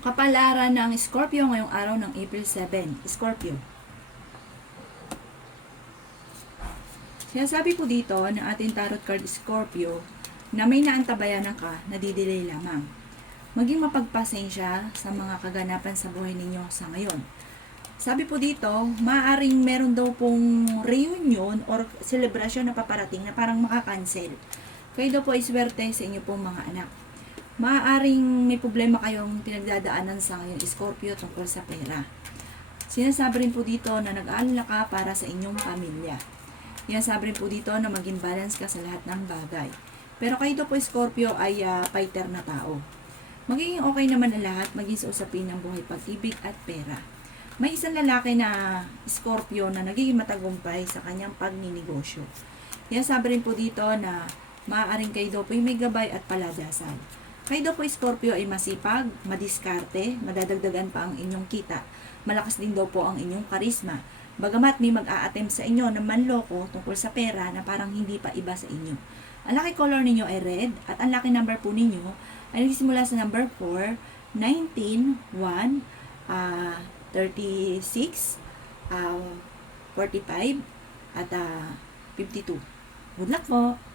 Kapalaran ng Scorpio ngayong araw ng April 7. Scorpio. Sinasabi po dito ng ating tarot card Scorpio na may naantabayan ka na didelay lamang. Maging mapagpasensya sa mga kaganapan sa buhay ninyo sa ngayon. Sabi po dito, maaaring meron daw pong reunion or celebration na paparating na parang makakancel. Kayo daw po ay swerte sa inyo pong mga anak. Maaaring may problema kayong pinagdadaanan sa ngayon, Scorpio, tungkol sa pera. Sinasabi rin po dito na nag-aalala ka para sa inyong pamilya. Sinasabi rin po dito na maging balance ka sa lahat ng bagay. Pero kayo daw po, Scorpio, ay fighter na tao. Magiging okay naman ang lahat, maging sa usapin ng buhay, pag-ibig at pera. May isang lalaki na Scorpio na nagiging matagumpay sa kanyang pagninegosyo. Sinasabi rin po dito na maaaring kayo daw po may gabay at paladasal. Kayo daw po, Scorpio, ay masipag, madiskarte, madadagdagan pa ang inyong kita. Malakas din daw po ang inyong karisma. Bagamat may mag-a-attempt sa inyo na manloko tungkol sa pera na parang hindi pa iba sa inyo. Ang lucky color ninyo ay red at ang lucky number po ninyo ay nagsisimula sa number 4, 19, 1, 36, 45, at 52. Good luck po!